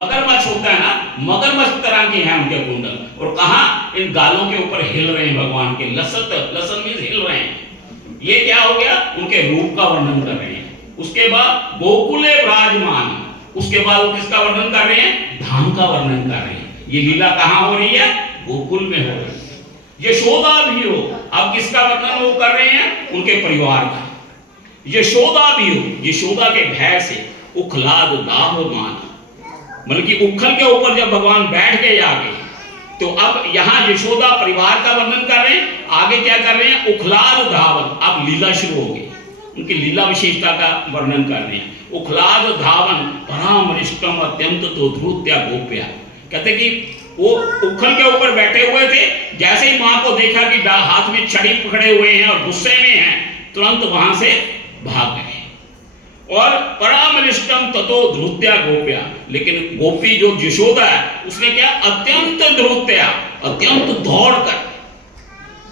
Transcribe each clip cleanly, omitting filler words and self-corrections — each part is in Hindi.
मगरमच्छ होता है ना, मगरमच्छ तरह के हैं उनके कुंडल। और कहा इन गालों के ऊपर हिल रहे हैं भगवान के, लसत, लसन मीन्स हिल रहे हैं। ये क्या हो गया, उनके रूप का वर्णन कर रहे हैं। उसके बाद गोकुले विराजमान, उसके बाद वो किसका वर्णन कर रहे हैं, धाम का वर्णन कर रहे हैं। ये लीला कहाँ हो रही है, गोकुल में हो रही है। यशोदा भी हो, अब किसका वर्णन वो कर रहे हैं, उनके परिवार का। यशोदा भी हो, यशोदा के भय से उखलाद दाहमान, मतलब कि उखल के ऊपर जब भगवान बैठ गए आगे, तो अब यहां यशोदा परिवार का वर्णन कर रहे हैं। आगे क्या कर रहे हैं, उखलाद धावन, अब लीला शुरू हो गई, उनकी लीला विशेषता का वर्णन कर रहे हैं। उखलाद धावन परामरिष्टम अत्यंत तो ध्रुत्या गोप्या, कहते कि वो उखल के ऊपर बैठे हुए थे, जैसे ही मां को देखा कि हाथ में छड़ी पकड़े हुए हैं और गुस्से में हैं, तुरंत वहां से भाग गए। और परामरिष्टम ततो ध्रुत्या गोप्या, लेकिन गोपी जो यशोदा है उसने क्या, अत्यंत ध्रुत्या, अत्यंत दौड़कर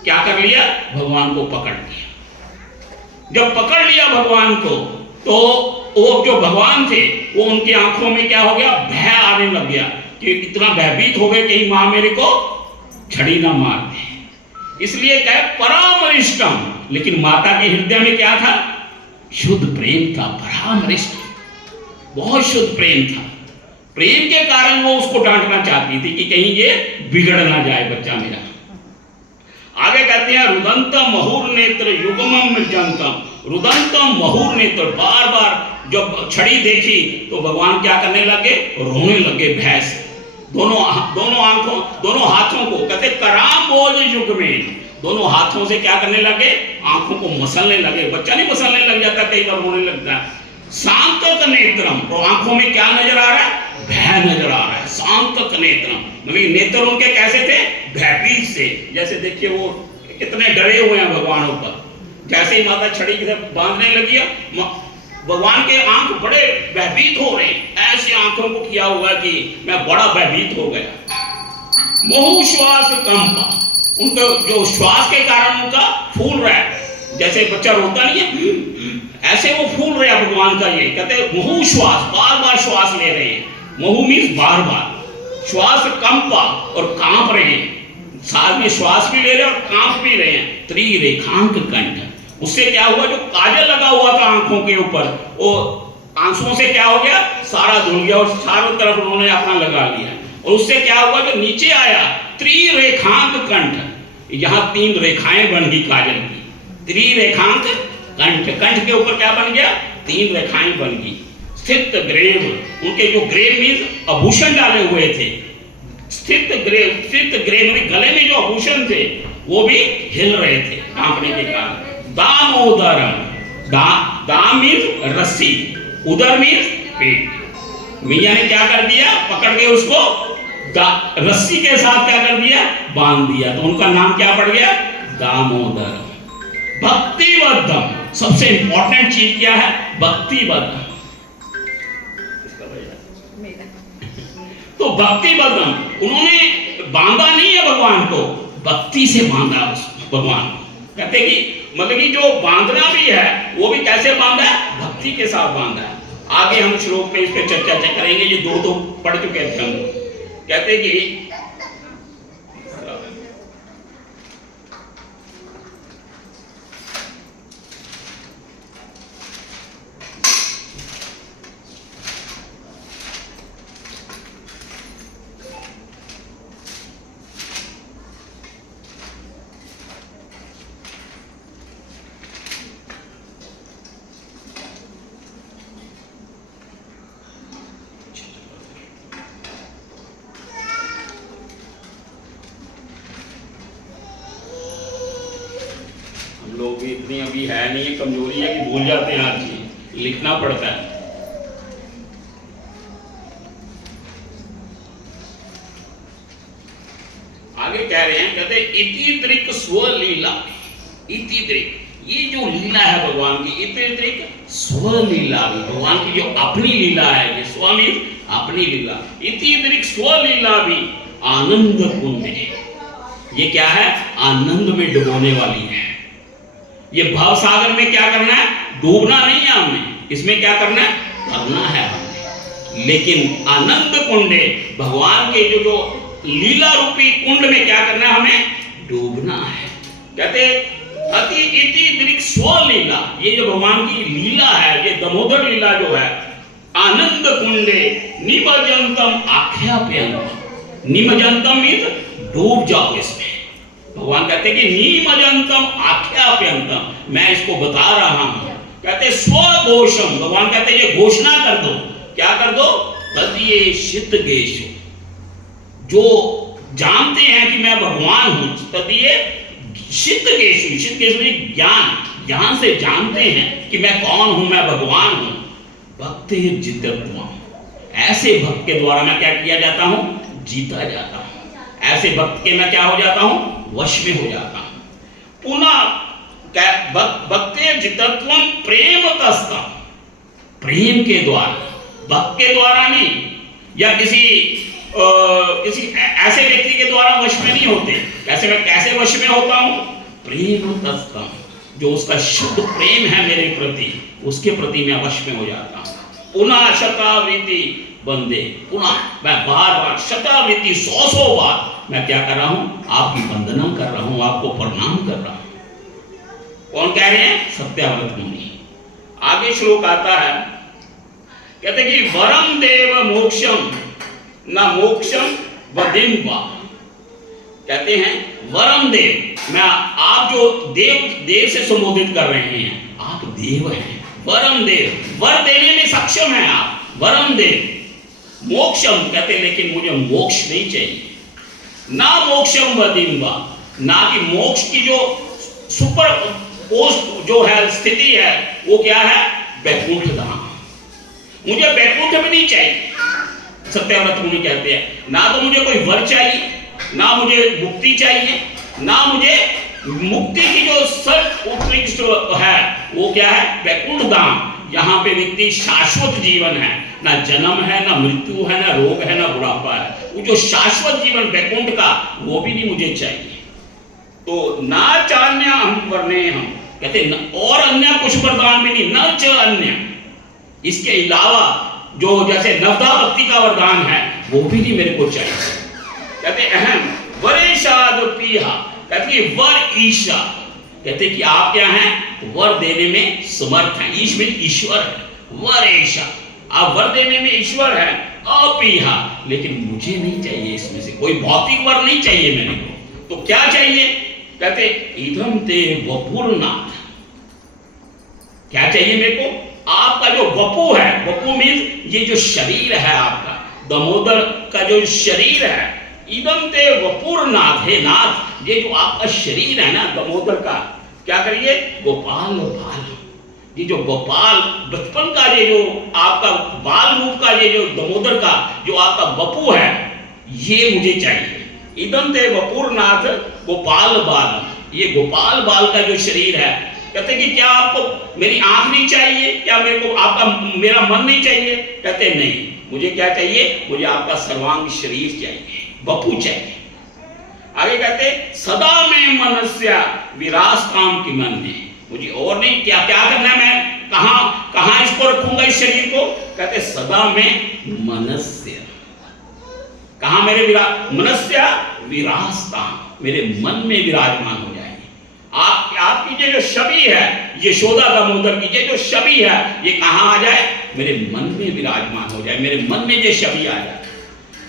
क्या कर लिया, भगवान को पकड़ लिया। जब पकड़ लिया भगवान को, तो वो जो भगवान थे वो उनकी आंखों में क्या हो गया, भय आने लग गया कि इतना भयभीत हो गए कि मां मेरे को छड़ी ना मार दे। इसलिए कहे परामरिष्टम, लेकिन माता के हृदय में क्या था, शुद्ध प्रेम था। परामरिष्ट, बहुत शुद्ध प्रेम था। प्रेम के कारण वो उसको डांटना चाहती थी कि कहीं ये बिगड़ ना जाए बच्चा मेरा। आगे कहते हैं रुदंतम महुर नेत्र युगमम मृजंतम, रुदंतम महुर नेत्र, बार बार जब छड़ी देखी तो भगवान क्या करने लगे, रोने लगे भय से। दोनों आंखों, दोनों हाथों को, कहते कराम बोझ युग में, दोनों हाथों से क्या करने लगे, आंखों को मसलने लगे। बच्चा नहीं मसलने लग जाता, कई बार रोने लगता है। शांत नेत्रम, तो आंखों में क्या नजर आ रहा है, भय नजर आ रहा है। शांत नेत्रम, मतलब नेत्र उनके कैसे थे, भयभीत से। जैसे देखिए वो कितने डरे हुए हैं भगवान ऊपर। जैसे ही माता छड़ी से बांधने लगी है, भगवान के आंख बड़े भयभीत हो रहे हैं, ऐसे आंखों को किया हुआ कि मैं बड़ा भयभीत हो गया। मोहु श्वास कंपा, उनका जो श्वास के कारण उनका फूल रहा है, जैसे बच्चा रोता नहीं है, ऐसे वो फूल रहे हैं भगवान का। ये कहते हैं मोहु श्वास, बार बार श्वास ले रहे हैं। मोहु मीन्स बार बार, श्वास कंपा, और कांप रहे हैं, साथ में श्वास भी ले रहे हैं और कांप भी रहे हैं। त्रिरेखांक कंठ, उससे क्या हुआ, जो काजल लगा हुआ था आंखों के ऊपर, वो आंसुओं से क्या हो गया, सारा धुल गया और चारों तरफ उन्होंने अपना लगा लिया। और उससे क्या हुआ, जो नीचे आया, त्रिरेखांक कंठ, यहां 3 रेखाएं बन गई काजल की। त्रिरेखांक कंठ, कंठ के ऊपर क्या बन गया, 3 रेखाएं बन गई। स्थित ग्रेव, उनके जो ग्रेव मीन्स आभूषण डाले हुए थे, स्थित ग्रेव, स्थित ग्रेव में गले में जो आभूषण थे वो भी हिल रहे थे कांपने के कारण। दामोदरम, दाम मीन्स रस्सी, उदर मीन्स पेट। मियां ने क्या कर दिया, पकड़ के उसको रस्सी के साथ क्या कर दिया, बांध दिया, तो उनका नाम क्या पड़ गया, दामोदर। भक्तिबद्धम, सबसे इंपॉर्टेंट चीज क्या है, भक्तिबद्धम। तो भक्तिबद्धम, उन्होंने बांधा नहीं है भगवान को, भक्ति से बांधा भगवान को। कहते कि मतलब कि जो बांधना भी है वो भी कैसे बांधा है, भक्ति के साथ बांधा है। आगे हम श्लोक पे इस पे चर्चा करेंगे, ये दो पढ़ चुके थे हम। कहते कि लोग भी इतनी अभी है नहीं, कमजोरी है कि भूल जाते हैं हर चीज, लिखना पड़ता है। आगे कह रहे हैं, कहते इति दृक् स्वलीला, इति दृक्, ये जो लीला है भगवान की, इति दृक् स्वलीला, भगवान की जो अपनी लीला है, ये स्वामी अपनी लीला। इति दृक् स्वलीला भी आनंद कुंड, ये क्या है, आनंद में डुबोने वाली है। ये भव सागर में क्या करना है, डूबना नहीं है हमने, इसमें क्या करना है, तरना है हमने। लेकिन आनंद कुंडे, भगवान के जो लीला रूपी कुंड में क्या करना है, हमें डूबना है। कहते अति इति दृक् स्वलीला, ये जो भगवान की लीला है, ये दामोदर लीला जो है, आनंद कुंडे निमज्जनतम आख्याप्यंतम। निमज्जनतम मीन्स डूब जाओ इसमें। भगवान कहते कि निमज्जनतम आख्याप्यंतम, मैं इसको बता रहा हूं। कहते स्वघोषम, भगवान कहते ये घोषणा कर दो। क्या कर दो? तदये शितगेशु, जो जानते हैं कि मैं भगवान हूं, तदये शितगेशु, शितगेशु ज्ञान, ज्ञान से जानते हैं कि मैं कौन हूं, मैं भगवान हूं। भक्ति जितत्व, ऐसे भक्त के द्वारा मैं क्या किया जाता हूं? जीता जाता हूं। ऐसे भक्त के मैं क्या हो जाता हूं? वश में हो जाता हूं। पुनः भक्ति जितत्व प्रेम तस्ता, प्रेम के द्वारा, भक्त के द्वारा नहीं, या किसी ऐसे व्यक्ति के द्वारा वश में नहीं होते। कैसे मैं कैसे वश में होता हूं? प्रेम तस्ता, जो उसका शुद्ध प्रेम है मेरे प्रति, उसके प्रति मैं वश में हो जाता हूं। पुनः शतावृत्ति बंदे, पुनः मैं बार बार शतावृत्ति 100 बार मैं क्या कर रहा हूं? आपकी वंदना कर रहा हूं, आपको प्रणाम कर रहा हूं। कौन कह रहे हैं? सत्याव्रत मुनि। आगे श्लोक आता है, कहते कि वरम देव मोक्षम न मोक्षम वदिम्बा। कहते हैं वरम देव, मैं आप जो देव से संबोधित कर रहे हैं, आप देव हैं। वरम देव, वर देने में सक्षम है आप, वरम देव। मोक्षम कहते लेकिन मुझे मोक्ष नहीं चाहिए। ना मोक्षम वदिम्बा, ना कि मोक्ष की जो सुपर पोस्ट जो है स्थिति है, वो क्या है? वैकुंठ धाम। मुझे वैकुंठ में नहीं चाहिए। सत्याव्रत मुनि कहते हैं, ना तो मुझे कोई वर चाहिए, ना मुझे मुक्ति चाहिए, ना मुझे मुक्ति की जो सर्वोत्कृष्ट है वो क्या है? वैकुंठ धाम। यहाँ पे व्यक्ति शाश्वत जीवन है, ना जन्म है, ना मृत्यु है, ना रोग है, ना बुढ़ापा है। वो जो शाश्वत जीवन वैकुंठ का, वो भी नहीं मुझे चाहिए। तो ना चान्य हम वरने, हम कहते और अन्य कुछ वरदान भी नहीं, न च अन्य, इसके अलावा जो जैसे नवदा भक्ति का वरदान है वो भी नहीं मेरे को चाहिए। कहते अहम वरेशाद पीहा, कहते वर ईशा, कहते कि आप क्या हैं? वर देने में समर्थ हैं। ईश में ईश्वर है, वरेशा, आप वर देने में ईश्वर है। अपीहा, लेकिन मुझे नहीं चाहिए इसमें से कोई भौतिक वर नहीं चाहिए मेरे को। तो क्या चाहिए? कहते इदम ते वपुरनाथ, क्या चाहिए मेरे को? आपका जो वपु है, वपु मीन्स ये जो शरीर है आपका, दामोदर का जो शरीर है, इदम ते वपुरनाथ, हे नाथ, ये जो आपका शरीर है ना दामोदर का, क्या करिए? गोपाल बाल, ये जो गोपाल बचपन का ये जो आपका बाल रूप का ये जो दामोदर का जो आपका वपु है, ये मुझे चाहिए। इदम ते वपुरनाथ गोपाल बाल, ये गोपाल बाल का जो शरीर है। कहते कि क्या आपको मेरी आंख नहीं चाहिए? क्या मेरे को आपका मेरा मन नहीं चाहिए? कहते नहीं, मुझे क्या चाहिए? मुझे आपका सर्वांग शरीर चाहिए, वपु चाहिए। आगे कहते सदा में मनस्या विरासताम की मन में, मुझे और नहीं, क्या क्या करना है? मैं कहां इसको रखूंगा इस शरीर को? कहते सदा में मनस्य, कहां मेरे मनस्या विरासताम, मेरे मन में विराजमान हो जाएंगे। आपकी ये जो छवि है, यशोदा दामोदर की ये जो छवि है, ये कहां आ जाए? मेरे मन में विराजमान हो जाए, मेरे मन में ये छवि आ जाए।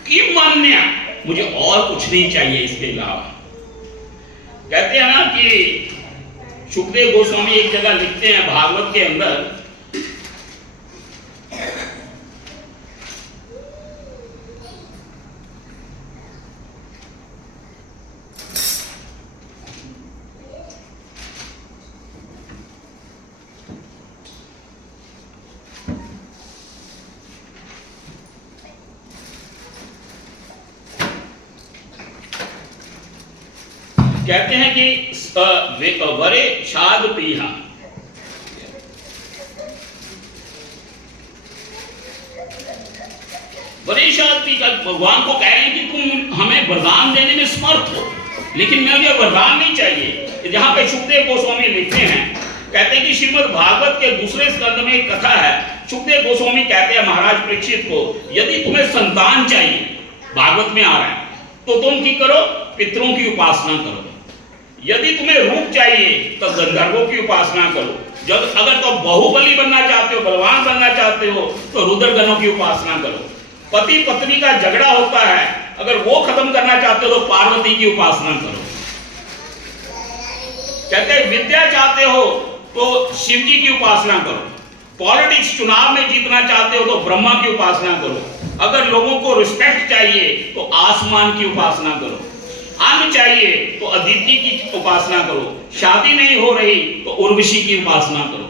कि मान्य, मुझे और कुछ नहीं चाहिए इसके अलावा। कहते हैं ना कि सुखदेव गोस्वामी एक जगह लिखते हैं भागवत के अंदर, कहते हैं कि वरे शाद प्रिया, वरे शाद प्रिया, भगवान को कह रहे हैं कि तुम हमें वरदान देने में समर्थ हो, लेकिन मुझे वरदान नहीं चाहिए। जहां पे सुखदेव गोस्वामी लिखते हैं, कहते हैं कि श्रीमद् भागवत के दूसरे स्कंद में एक कथा है, सुखदेव गोस्वामी कहते हैं महाराज परीक्षित को, यदि तुम्हें संतान चाहिए, भागवत में आ रहा है, तो तुम की करो, पितरों की उपासना करो। यदि तुम्हें रूप चाहिए तो गंधर्वों की उपासना करो। जब अगर तुम बाहुबली बनना चाहते हो, बलवान बनना चाहते हो, तो रुद्रगणों की उपासना करो। पति पत्नी का झगड़ा होता है, अगर वो खत्म करना चाहते हो तो पार्वती की उपासना करो। कहते हैं विद्या चाहते हो तो शिव जी की उपासना करो। पॉलिटिक्स चुनाव में जीतना चाहते हो तो ब्रह्मा की उपासना करो। अगर लोगों को रिस्पेक्ट चाहिए तो आसमान की उपासना करो। अन्न चाहिए तो अदिति की उपासना करो। शादी नहीं हो रही तो उर्वशी की उपासना करो।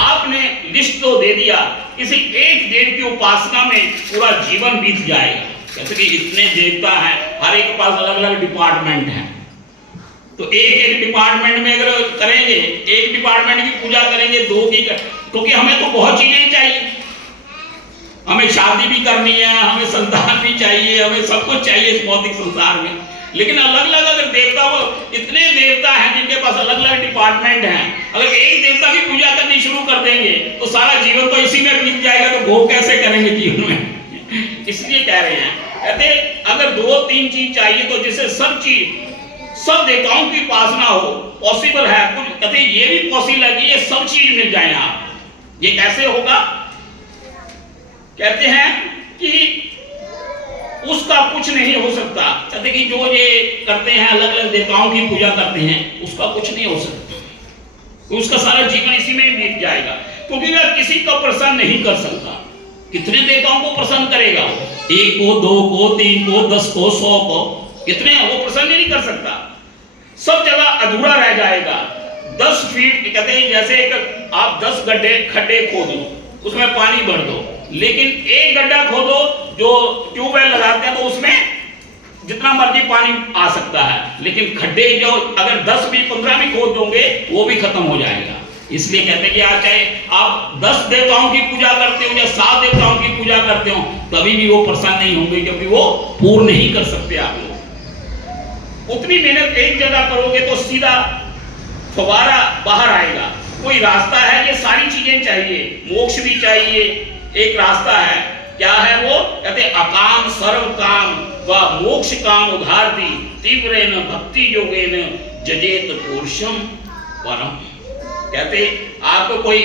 आपने लिस्ट तो दे दिया, किसी एक देव की उपासना में पूरा जीवन बीत जाएगा। जैसे कि इतने देवता हैं, हर एक के पास अलग अलग डिपार्टमेंट हैं, तो एक एक डिपार्टमेंट में अगर करेंगे, एक डिपार्टमेंट की पूजा करेंगे, दो की, क्योंकि हमें तो बहुत चीजें चाहिए। हमें शादी भी करनी है, हमें संतान भी चाहिए, हमें सब कुछ चाहिए इस भौतिक संसार में। लेकिन अलग अलग अगर देवता, वो इतने देवता हैं जिनके पास अलग अलग डिपार्टमेंट हैं, अगर एक देवता की पूजा करनी शुरू कर देंगे तो सारा जीवन तो इसी में बीत जाएगा, तो भोग कैसे करेंगे जीवन में। इसलिए कह रहे हैं, कहते अगर दो तीन चीज चाहिए तो जिससे सब चीज, सब देवताओं की उपासना हो, पॉसिबल है। कुछ कहते ये भी पॉसिबल है कि ये सब चीज मिल जाए आप। ये कैसे होगा? कहते हैं कि उसका कुछ नहीं हो सकता। कहते कि जो ये करते हैं, अलग अलग देवताओं की पूजा करते हैं, उसका कुछ नहीं हो सकता, उसका सारा जीवन इसी में बीत जाएगा, क्योंकि वह किसी को प्रसन्न नहीं कर सकता। कितने देवताओं को प्रसन्न करेगा? एक को, दो को, तीन को, 10 को, 100 को, कितने वो प्रसन्न नहीं कर सकता। सब जगह अधूरा रह जाएगा। 10 फीट, कहते हैं जैसे एक आप 10 खड्डे खोदो, उसमें पानी भर दो, लेकिन एक गड्ढा खोदो जो ट्यूबवेल लगाते हैं तो उसमें जितना मर्जी पानी आ सकता है, लेकिन खड्डे जो अगर 10 भी 15 भी खोद दोगे वो भी खत्म हो जाएगा। इसलिए कहते हैं कि आज चाहे आप 10 देवताओं की पूजा करते हो या 7 देवताओं की पूजा करते हो, तभी भी वो प्रसन्न नहीं होंगे, क्योंकि वो पूर्ण नहीं कर सकते आप लोग। उतनी मेहनत एक जगह करोगे तो सीधा फवारा बाहर आएगा। कोई रास्ता है, ये सारी चीजें चाहिए, मोक्ष भी चाहिए, एक रास्ता है। क्या है वो? कहते अकाम सर्व काम व मोक्ष काम उधारती तीव्रेन भक्ति योगेन जजेत पुरुषम परम। कहते आपको कोई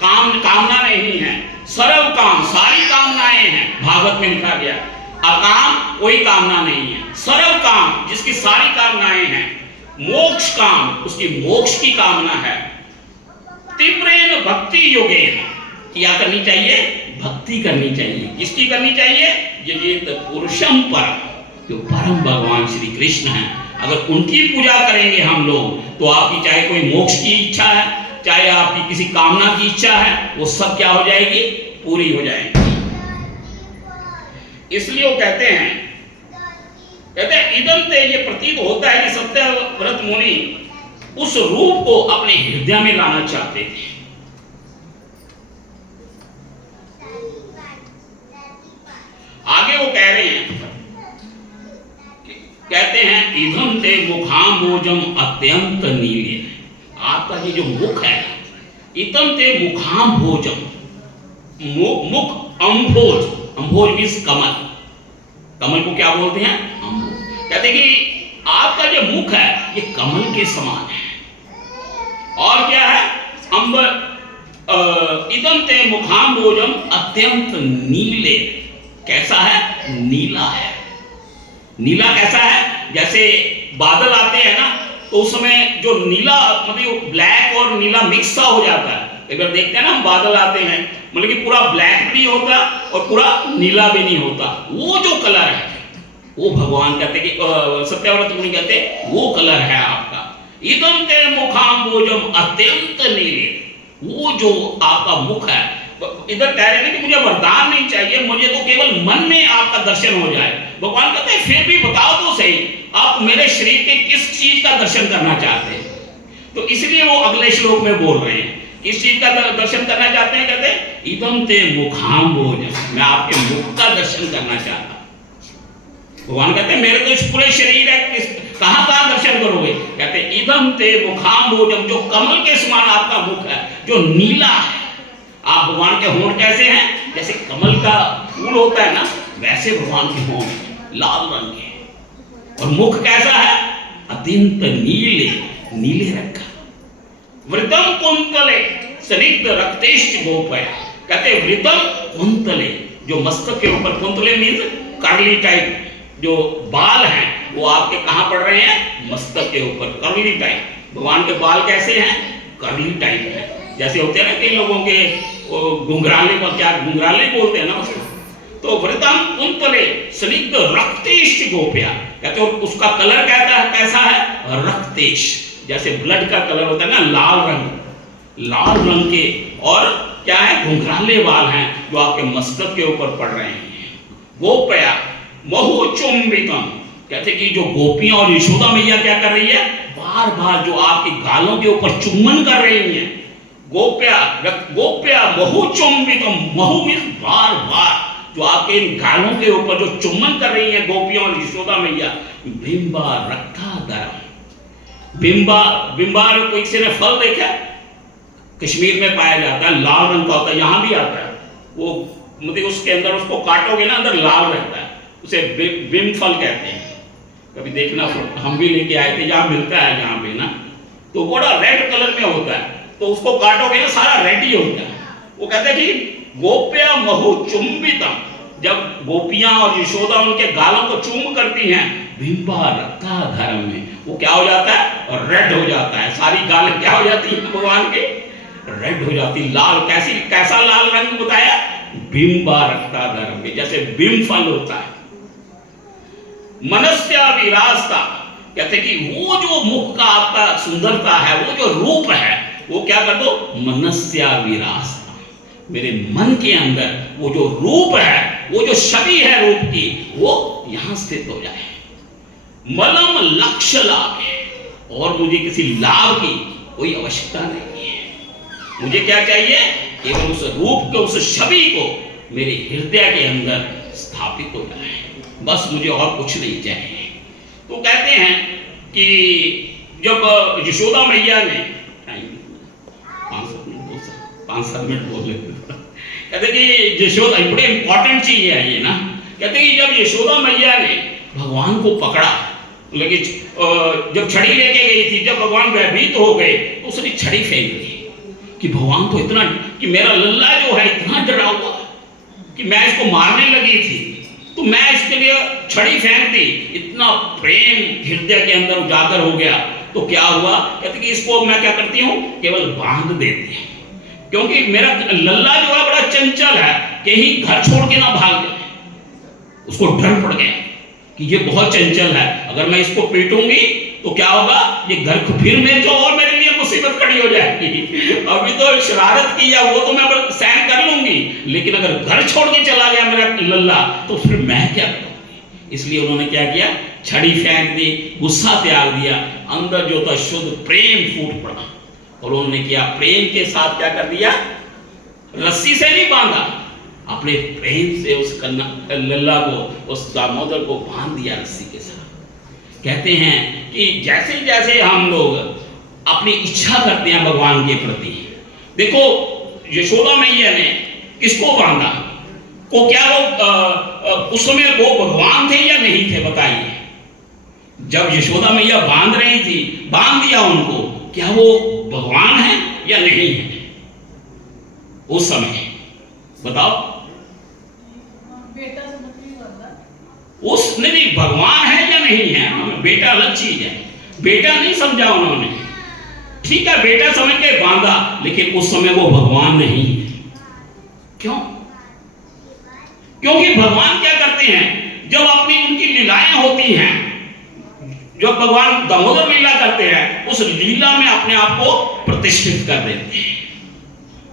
कामना नहीं है, सर्व काम, सारी कामनाएं हैं। भागवत में लिखा गया अकाम कोई कामना नहीं है, सर्व काम जिसकी सारी कामनाएं हैं, मोक्ष काम उसकी मोक्ष की कामना है, तीव्रेन भक्ति योगेन क्या करनी चाहिए? भक्ति करनी चाहिए। किसकी करनी चाहिए? ये पुरुषम परम, जो परम भगवान श्री कृष्ण हैं। अगर उनकी पूजा करेंगे हम लोग, तो आपकी चाहे कोई मोक्ष की इच्छा है, चाहे आपकी किसी कामना की इच्छा है, वो सब क्या हो जाएगी? पूरी हो जाएगी। इसलिए वो कहते हैं इदम ते, ये प्रतीत होता है कि सत्यव्रत मुनि उस रूप को अपने हृदय में लाना चाहते थे। आगे वो कह रहे हैं, कहते हैं इदम ते मुखाम्बोजम अत्यंत नीले। आपका ये जो मुख है, इदम ते मुखाम्बोजम, मुख अम्भोज, अम्भोज मीन्स कमल। कमल को क्या बोलते हैं? अम्भोज। कहते हैं कि आपका जो मुख है ये कमल के समान है। और क्या है? इदम ते मुखाम्बोजम अत्यंत नीले। कैसा है? नीला है। नीला कैसा है? जैसे बादल आते हैं ना, तो उस समय जो नीला, मतलब ब्लैक और नीला मिक्स सा हो जाता है। एक बार देखते हैं ना, बादल आते हैं, मतलब कि पूरा ब्लैक भी होता और पूरा नीला भी नहीं होता। वो जो कलर है, वो भगवान कहते कि सत्यव्रत मुनि कहते वो कलर है आपका। इदम ते मुखाम्बोजम अत्यंत नीले, वो जो आपका मुख है। इधर कह रहे हैं कि मुझे वरदान नहीं चाहिए, मुझे तो केवल मन में आपका दर्शन हो जाए। भगवान कहते हैं फिर भी बताओ तो सही, आप मेरे शरीर के किस चीज का दर्शन करना चाहते हैं? तो इसलिए वो अगले श्लोक में बोल रहे हैं, किस चीज का दर्शन करना चाहते हैं? कहते हैं इदम ते मुखाम्बोजम, मैं आपके मुख का दर्शन करना चाहता। भगवान कहते हैं मेरे तो इस पूरे शरीर है, कहां दर्शन करोगे? कहते इदम ते मुखाम्बोजम, जो कमल के समान आपका मुख है, जो नीला है। आप भगवान के होंठ कैसे हैं? जैसे कमल का फूल होता है ना, वैसे भगवान के होंठ लाल रंग के। और मुख कैसा है? अत्यंत नीले, नीले रंग का। वृतम कुंतले स्निग्ध रक्तेश्च गोपय। कहते वृतम कुंतले, जो मस्तक के ऊपर, कुंतले मीन्स कर्ली टाइप, जो बाल हैं वो आपके कहां पड़ रहे हैं? मस्तक के ऊपर, कर्ली टाइप। भगवान के बाल कैसे हैं? कर्ली टाइप है। जैसे होते हैं ना कई लोगों के घुंघराले पर, क्या घुंघराले बोलते हैं ना उसको। तो वृतम कुंतले स्निग्ध रक्तेश्च गोप्या। कहते हो उसका कलर कैसा है? रक्तेश, जैसे ब्लड का कलर होता है ना, लाल रंग, लाल रंग के। और क्या है? घुंघराले बाल हैं जो आपके मस्तक के ऊपर पड़ रहे हैं। गोपया महु चुंबितम। कहते कि जो गोपियां और यशोदा मैया क्या कर रही है? बार बार जो आपके गालों के ऊपर चुम्बन कर रही हैं। गोप्या महु चुंबितम। महु मीन्स बार बार जो आपके इन गालों के ऊपर जो चुम्बन कर रही हैं गोपियां और यशोदा मैया। बिंबा रखा दरम। बिंबार कोई किसी ने फल देखा? कश्मीर में पाया जाता है, लाल रंग का होता है, यहां भी आता है वो, मतलब उसके अंदर उसको काटोगे ना, अंदर लाल रहता है, उसे बिम फल कहते हैं। कभी देखना, हम भी लेके आए थे, जहां मिलता है जहां पे ना, तो बड़ा रेड कलर में होता है, तो उसको काटोगे ना सारा रेड ही होता है। वो कहते हैं कि गोप्या महु चुंबितम, जब गोपियां और यशोदा उनके गालों को चूम करती हैं, बिंबा रखा धर्म में, वो क्या हो जाता है? और रेड हो जाता है, सारी गालें क्या हो जाती है भगवान के? रेड हो जाती, लाल। कैसा लाल रंग बताया? बिंबा रखता धर्म में, जैसे बिंब फल होता है। मनस्या विरासता। कहते कि वो जो मुख का आपका सुंदरता है, वो जो रूप है, वो क्या कर दो? मनस्या विरासता, मेरे मन के अंदर वो जो रूप है, वो जो छवि है रूप की, वो यहां स्थित हो जाए। मलम लक्ष्य लाभ है, और मुझे किसी लाभ की कोई आवश्यकता नहीं है। मुझे क्या चाहिए? केवल उस रूप को, उस छवि को मेरे हृदय के अंदर स्थापित हो जाए, बस मुझे और कुछ नहीं चाहिए। तो कहते हैं कि जब यशोदा मैया ने 5-7 मिनट बोल लेते, कहते कि यशोदा, बड़े इंपॉर्टेंट चीज है ये ना। कहते कि जब यशोदा मैया ने भगवान को पकड़ा, लेकिन जब छड़ी लेके गई थी, जब भगवान भयभीत हो गए तो उसने छड़ी फेंक दी कि भगवान तो इतना, कि मेरा लल्ला जो है इतना डरा हुआ कि मैं इसको मारने लगी थी, तो मैं इसके लिए छड़ी फेंक दी। इतना प्रेम हृदय के अंदर उजागर हो गया, तो क्या हुआ? कहते कि इसको मैं क्या करती हूँ? केवल बांध देती हूँ, क्योंकि मेरा लल्ला जो है बड़ा चंचल है, कहीं घर छोड़ के ना भाग जाए। उसको डर पड़ गया कि ये बहुत चंचल है, अगर मैं इसको पीटूंगी तो क्या होगा? ये घर को फिर में जो और मेरे लिए मुसीबत खड़ी हो जाएगी। अभी तो शरारत की है, वो तो मैं सहन कर लूंगी, लेकिन अगर घर छोड़ के चला गया मेरा लल्ला, तो फिर मैं क्या करूंगी? इसलिए उन्होंने क्या किया? छड़ी फेंक दी, गुस्सा त्याग दिया, अंदर जो था शुद्ध प्रेम फूट पड़ा। और उन्होंने किया, प्रेम के साथ क्या कर दिया? रस्सी से नहीं बांधा, अपने प्रेम से उस लल्ला को, उस दामोदर को बांध दिया रस्सी के साथ। कहते हैं कि जैसे जैसे हम लोग अपनी इच्छा करते हैं भगवान के प्रति, देखो यशोदा मैया ने किसको बांधा? को क्या वो उस समय वो भगवान थे या नहीं थे? बताइए। जब यशोदा मैया बांध रही थी, बांध दिया उनको, क्या वो भगवान है या नहीं है उस समय? बताओ। बेटा उस नहीं, भगवान है या नहीं है? बेटा अलग चीज है, बेटा नहीं समझा उन्होंने। ठीक है, बेटा समझ के बांधा, लेकिन उस समय वो भगवान नहीं है। क्यों? क्योंकि भगवान क्या करते हैं, जब अपनी उनकी लीलाएं होती हैं, जब भगवान दामोदर लीला करते हैं, उस लीला में अपने आप को प्रतिष्ठित कर देते हैं,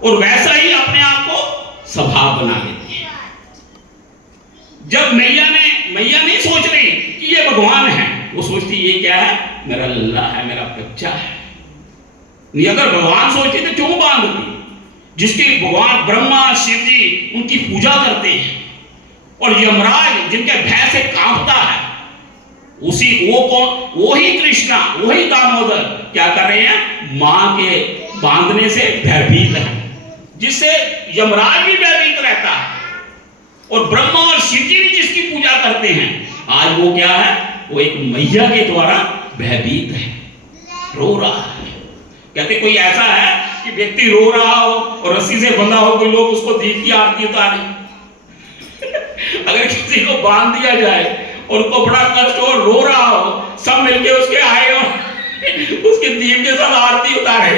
और वैसा ही अपने आप को स्वभाव बना लेते हैं। जब मैया नहीं सोच रही कि ये भगवान है, वो सोचती ये क्या है? मेरा लल्ला है, मेरा बच्चा है। नहीं, अगर भगवान सोचती तो क्यों बांधती? जिसकी भगवान ब्रह्मा शिव जी उनकी पूजा करते हैं, और यमराज जिनके भय से कांपता है, उसी वो कौन? वही कृष्णा, वही दामोदर क्या कर रहे हैं? मां के बांधने से भयभीत है। जिससे यमराज भी भयभीत रहता है और ब्रह्मा और शिव जी भी जिसकी पूजा करते हैं, आज वो क्या है, वो एक मैया के द्वारा भयभीत है, रो रहा है। कहते कोई ऐसा है कि व्यक्ति रो रहा हो और रस्सी से बंधा हो, कोई लोग उसको दीप की आरती उतारे। अगर किसी को बांध दिया जाए और उसको बड़ा कष्ट हो, रो रहा हो, सब मिलके उसके आए और उसके दीप के साथ आरती उतारे,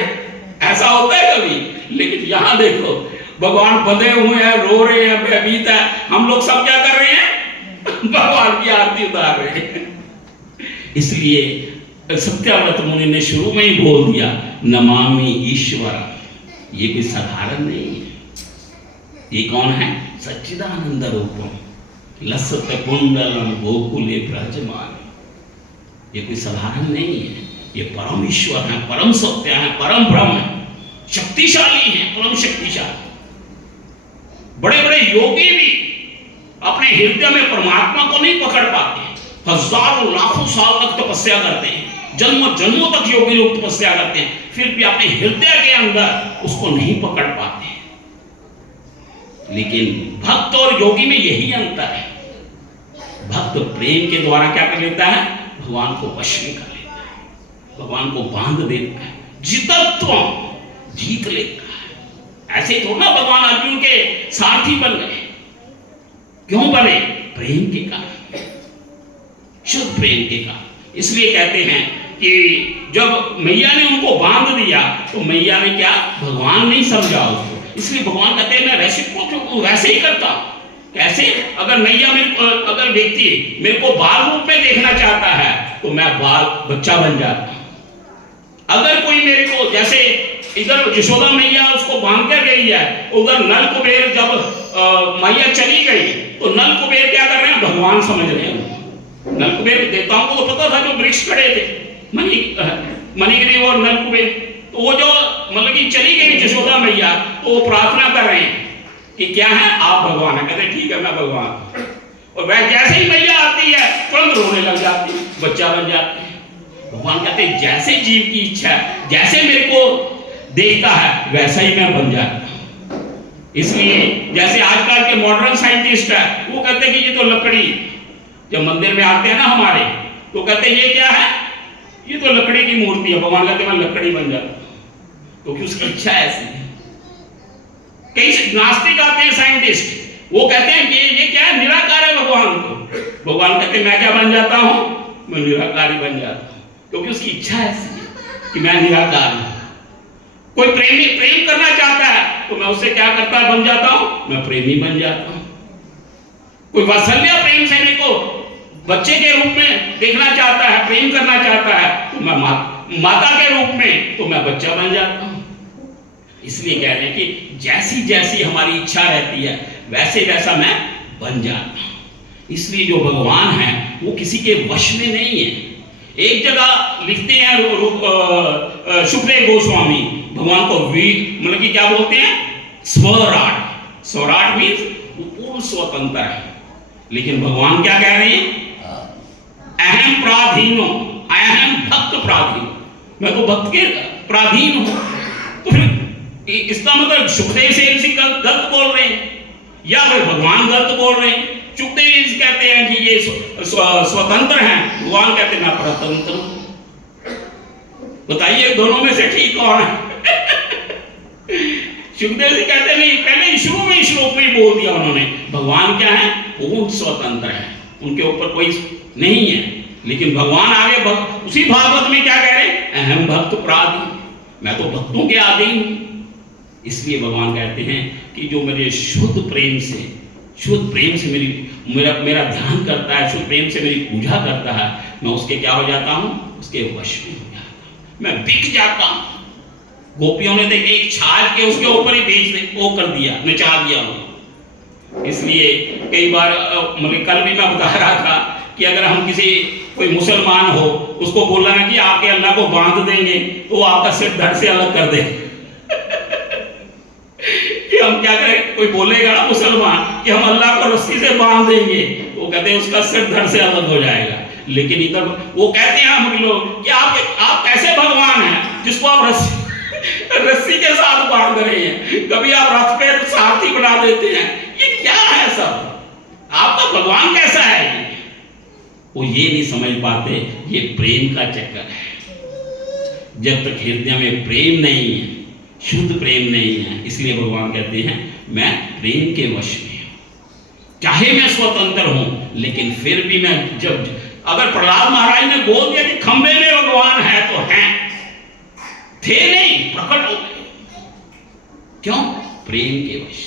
ऐसा होता है कभी? लेकिन यहां देखो, भगवान बंधे हुए हैं, रो रहे हैं, भयभीत है, हम लोग सब क्या कर रहे हैं? भगवान की आरती उतार रहे हैं। इसलिए सत्याव्रत मुनि ने शुरू में ही बोल दिया, नमामि ईश्वर। ये कोई साधारण नहीं है, ये कौन है? सच्चिदानंद रूपम लसत कुंडलम गोकुले ब्रजमान। ये कोई साधारण नहीं है, ये परम ईश्वर है, परम सत्य है, परम ब्रह्म है, शक्तिशाली है, परम शक्तिशाली। बड़े बड़े योगी भी अपने हृदय में परमात्मा को नहीं पकड़ पाते, हजारों लाखों साल तक तपस्या करते हैं, जन्मों जन्मों तक योगी लोग तपस्या करते हैं, फिर भी अपने हृदय के अंदर उसको नहीं पकड़ पाते। लेकिन भक्त और योगी में यही अंतर है, भक्त प्रेम के द्वारा क्या कर लेता है? भगवान को वश में कर लेता है, भगवान को बांध देता है, जितत्व जीत लेता है। ऐसे थोड़ा भगवान अर्जुन के सारथी बन गए, क्यों बने? प्रेम के कारण, शुद्ध प्रेम के कारण। इसलिए कहते हैं कि जब मैया ने उनको बांध दिया तो मैया ने क्या, भगवान नहीं समझा उसको, इसलिए भगवान कहते हैं मैं वैसे ही करता हूं। कैसे? अगर मैया अगर व्यक्ति मेरे को बाल रूप में देखना चाहता है तो मैं बाल बच्चा बन जाता हूं। अगर कोई मेरे को, जैसे इधर यशोदा मैया उसको बांध कर गई है, उधर नल कुबेर जब मैया चली गई तो नल कुबेर क्या कर रहे हैं? भगवान समझ रहे हैं। नल कुबेर देवताओं को तो पता था, जो वृक्ष खड़े थे मणिगिरी और नल कुबेर, तो वो जो मतलब कि चली गई यशोदा मैया, तो वो प्रार्थना कर रहे हैं कि क्या है, आप भगवान है। कहते ठीक है मैं भगवान। और वह जैसे ही मैया आती है तुरंत रोने लग जाती, बच्चा बन जाती है। भगवान कहते हैं जैसे जीव की इच्छा है, जैसे मेरे को देखता है वैसा ही मैं बन जाता हूं। इसलिए जैसे आजकल के मॉडर्न साइंटिस्ट है, वो कहते हैं कि ये तो लकड़ी, जब मंदिर में आते हैं ना हमारे, तो कहते हैं ये क्या है, ये तो लकड़ी की मूर्ति है। भगवान कहते हैं मैं लकड़ी बन जाता हूं, क्योंकि उसकी इच्छा ऐसी है। कई नास्तिक आते हैं साइंटिस्ट, वो कहते हैं कि ये क्या है, निराकार है भगवान को। भगवान कहते हैं मैं क्या बन जाता हूं, मैं निराकारी बन जाता हूं, क्योंकि उसकी इच्छा ऐसी है कि मैं निराकार हूं। कोई प्रेमी प्रेम करना चाहता है तो मैं उससे क्या करता बन जाता हूं, मैं प्रेमी बन जाता हूं। कोई वात्सल्य प्रेम से मेरे को बच्चे के रूप में देखना चाहता है, प्रेम करना चाहता है, तो मैं माता के रूप में तो मैं बच्चा बन जाता हूं। इसलिए कह रहे हैं कि जैसी जैसी हमारी इच्छा रहती है वैसे वैसा मैं बन जाता हूं। इसलिए जो भगवान है वो किसी के वश में नहीं है। एक जगह लिखते हैं सुखदेव गोस्वामी, भगवान को मतलब कि क्या बोलते हैं, स्वराट। स्वराट मीन्स पूर्ण स्वतंत्र है। लेकिन भगवान क्या कह रहे हैं, अहम प्राधीनो, अहम भक्त प्राधीन, मैं तो भक्त के प्राधीन हूं। तो फिर इसका मतलब सुखदेव से गलत बोल रहे हैं या फिर भगवान गलत बोल रहे हैं। सुखदेव कहते हैं कि ये स्वतंत्र हैं, भगवान कहते हैं मैं परतंत्र हूं। बताइए दोनों में से ठीक कौन है? सुखदेव जी कहते नहीं, पहले ही शुरू में श्लोक में बोल दिया उन्होंने, भगवान क्या है, पूर्ण स्वतंत्र है, उनके ऊपर कोई नहीं है। लेकिन भगवान आगे उसी भागवत में क्या कह रहे हैं, अहम भक्त प्राधीन, मैं तो भक्तों के अधीन हूं। इसलिए भगवान कहते हैं कि जो मेरे शुद्ध प्रेम से मेरा ध्यान करता है, शुद्ध प्रेम से मेरी पूजा करता है, मैं उसके क्या हो जाता हूं, उसके वश में हो जाता हूं, मैं बिक जाता हूं। गोपियों ने देखे एक छाल के उसके ऊपर ही वो कर दिया, नचा दिया उनको। इसलिए कई बार मतलब कल भी मैं बता रहा था कि अगर हम कोई मुसलमान हो, उसको बोला ना कि आपके अल्लाह को बांध देंगे, तो वो आपका सिर धड़ से अलग कर दे। कि हम क्या करें, कोई बोलेगा ना मुसलमान कि हम अल्लाह को रस्सी से बांध देंगे, वो कहते हैं उसका सिर धड़ से अलग हो जाएगा। लेकिन इधर वो कहते हैं हम लोग कि आप कैसे भगवान हैं जिसको आप रस्सी के साथ बांध रहे हैं, कभी आप रथ पे सारथी बना देते हैं। ये क्या है सब? आपका भगवान कैसा है? वो ये नहीं समझ पाते, ये प्रेम का चक्कर है। जब तक हृदय में प्रेम नहीं है, शुद्ध प्रेम नहीं है, इसलिए भगवान कहते हैं मैं प्रेम के वश में हूं। चाहे मैं स्वतंत्र हूं, लेकिन फिर भी मैं जब अगर प्रहलाद महाराज ने बोल दिया कि खंबे में भगवान है, तो हैं, थे नहीं, प्रकट हो गए। क्यों? प्रेम के वश।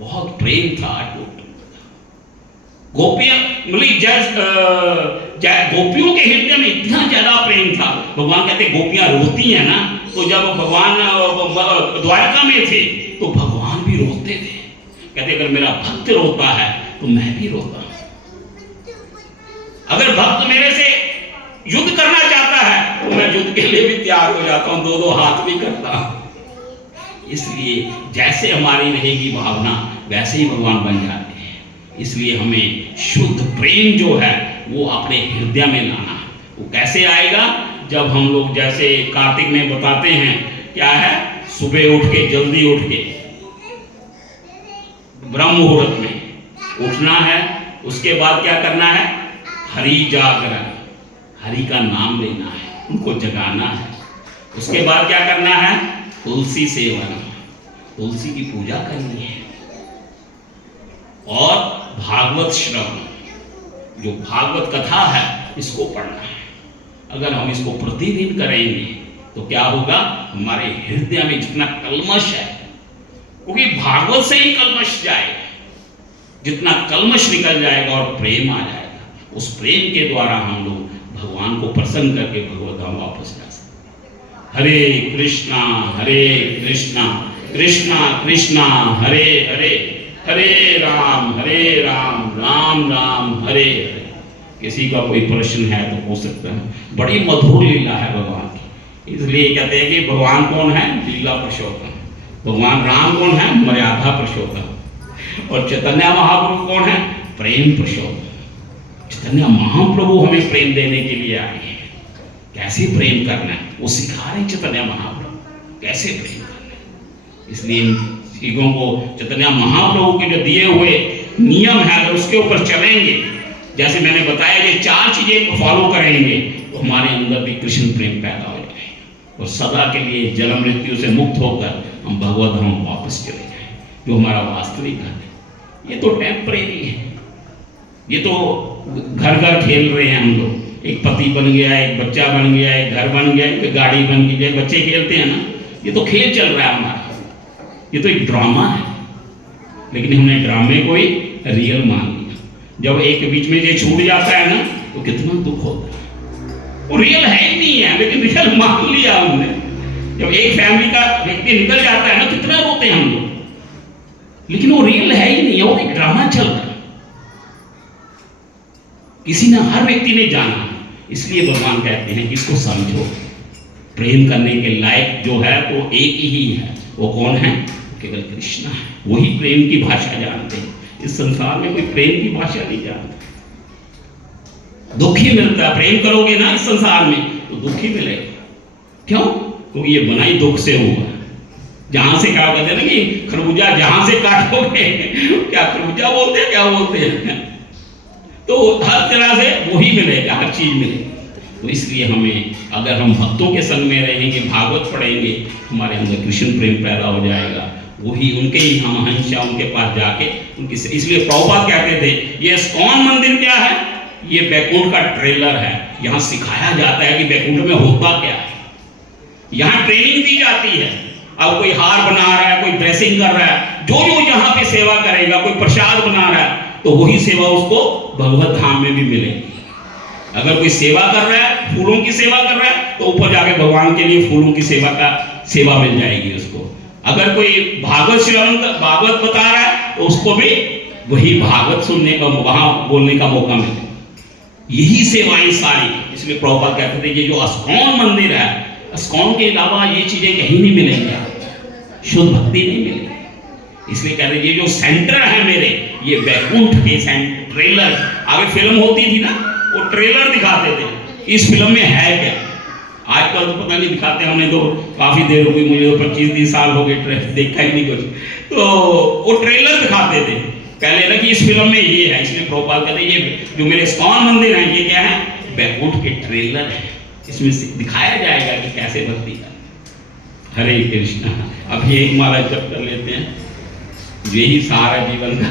बहुत प्रेम था अटूट। गोपियां गोपियों के हृदय में इतना ज्यादा प्रेम था। भगवान कहते गोपियां रोती हैं ना, तो जब भगवान द्वारका में थे तो भगवान भी रोते थे। कहते अगर मेरा भक्त रोता है तो मैं भी रोता हूं। अगर भक्त मेरे से युद्ध करना चाहता है तो मैं युद्ध के लिए भी तैयार हो जाता हूं, दो हाथ भी करता हूं। इसलिए जैसे हमारी रहेगी भावना, वैसे ही भगवान बन जाते हैं। इसलिए हमें शुद्ध प्रेम जो है वो अपने हृदय में लाना है। वो कैसे आएगा? जब हम लोग जैसे कार्तिक में बताते हैं, क्या है, सुबह उठ के, जल्दी उठ के ब्रह्म मुहूर्त में उठना है। उसके बाद क्या करना है? हरि जागरण, हरि का नाम लेना है, उनको जगाना है। उसके बाद क्या करना है? तुलसी सेवन, तुलसी की पूजा करनी है। और भागवत श्रवण, जो भागवत कथा है इसको पढ़ना है। अगर हम इसको प्रतिदिन करेंगे तो क्या होगा? हमारे हृदय में जितना कल्मश है, क्योंकि भागवत से ही कल्मश जाएगा, जितना कल्मश निकल जाएगा और प्रेम आ जाएगा, उस प्रेम के द्वारा हम लोग भगवान को प्रसन्न करके भगवत धाम वापस जा सकते। हरे कृष्णा कृष्णा कृष्णा हरे हरे, हरे राम राम राम हरे हरे। किसी का कोई प्रश्न है तो हो सकता है। बड़ी मधुर लीला है भगवान की। इसलिए कहते हैं कि भगवान कौन है? लीला पुरुषोत्तम। भगवान राम कौन है? मर्यादा पुरुषोत्तम। और चैतन्य महाप्रभु कौन है? प्रेम पुरुषोत्तम। चैतन्य महाप्रभु हमें प्रेम देने के लिए आए हैं। कैसे प्रेम करना है वो सिखा रहे चैतन्य महाप्रभु, कैसे प्रेम करना है। इसलिए सिखों को चैतन्य महाप्रभु के जो दिए हुए नियम है, अगर उसके ऊपर चलेंगे, जैसे मैंने बताया कि 4 चीजें फॉलो करेंगे, तो हमारे अंदर भी कृष्ण प्रेम पैदा हो जाएगा और सदा के लिए जन्म मृत्यु से मुक्त होकर हम भगवत धाम वापस चले जाएं, जो हमारा वास्तविक घर है। ये तो टेम्परेरी है, ये तो घर घर खेल रहे हैं हम लोग। एक पति बन गया, एक बच्चा बन गया, एक घर बन गया, एक गाड़ी बन गई, बच्चे खेलते हैं ना, ये तो खेल चल रहा है हमारा। ये तो एक ड्रामा है, लेकिन हमने ड्रामे को ही रियल मान लिया। जब एक बीच में ये छूट जाता है ना, तो कितना दुख होता है। वो रियल है ही नहीं है, लेकिन रियल मान लिया हमने। जब एक फैमिली का व्यक्ति निकल जाता है ना, कितना रोते हैं हम लोग, लेकिन वो रियल है ही नहीं है, वो एक ड्रामा चल रहा है। किसी ने, हर व्यक्ति ने जाना। इसलिए भगवान कहते हैं इसको समझो। प्रेम करने के लायक जो है वो एक ही है। वो कौन है? केवल कृष्ण है। वही प्रेम की भाषा जानते हैं। इस संसार में कोई प्रेम की भाषा नहीं जानता। दुख ही मिलता है। प्रेम करोगे ना इस संसार में तो दुख ही मिलेगा। क्यों? क्योंकि ये बना ही दुख से हुआ। जहां से क्या कहते हैं ना कि खरबूजा जहां से काटोगे, क्या खरबूजा बोलते हैं, क्या बोलते हैं, तो हर तरह से वही मिलेगा, हर चीज मिलेगी। तो इसलिए हमें, अगर हम भक्तों के संग में रहेंगे, भागवत पढ़ेंगे, हमारे अंदर कृष्ण प्रेम पैदा हो जाएगा। वही उनके ही हम हंसा उनके पास जाके उनकी, इसलिए प्रभुपाद कहते थे ये इस्कॉन मंदिर क्या है? ये बैकुंठ का ट्रेलर है। यहाँ सिखाया जाता है कि बैकुंठ में होता क्या है। यहाँ ट्रेनिंग दी जाती है। अब कोई हार बना रहा है, कोई ड्रेसिंग कर रहा है, जो जो यहाँ पे सेवा करेगा, कोई प्रसाद बना रहा है, तो वही सेवा उसको भगवत धाम में भी मिलेगी। अगर कोई सेवा कर रहा है, फूलों की सेवा कर रहा है, तो ऊपर जाके भगवान के लिए फूलों की सेवा मिल जाएगी उसको। अगर कोई भागवत श्रवण, भागवत बता रहा है, तो उसको भी वही भागवत सुनने का, वहां बोलने का मौका मिले। यही सेवाएं सारी। इसलिए प्रभुपाद कहते थे ये जो इस्कॉन मंदिर है, इस्कॉन के अलावा ये चीजें कहीं नहीं मिलेंगी, शुद्ध भक्ति नहीं मिलेगी। इसलिए कहते ये जो सेंटर है मेरे, ये बैकुंठ के ट्रेलर, आगे फिल्म होती थी ना, वो ट्रेलर दिखाते थे, इस फिल्म में है क्या। आजकल तो पता नहीं दिखाते, हमने तो काफी देर हो गई, मुझे तो 25-30 साल हो गए देखा ही नहीं कुछ। तो वो ट्रेलर दिखाते थे पहले ना कि इस फिल्म में ये है, इसलिए प्रभुपाद कहते हैं ये जो मेरे इस्कॉन मंदिर हैं ये क्या है, बैकुंठ के ट्रेलर है, इसमें दिखाया जाएगा कि कैसे भक्ति का। हरे कृष्णा। अब ये एक माला जप कर लेते हैं, यही सारा जीवन का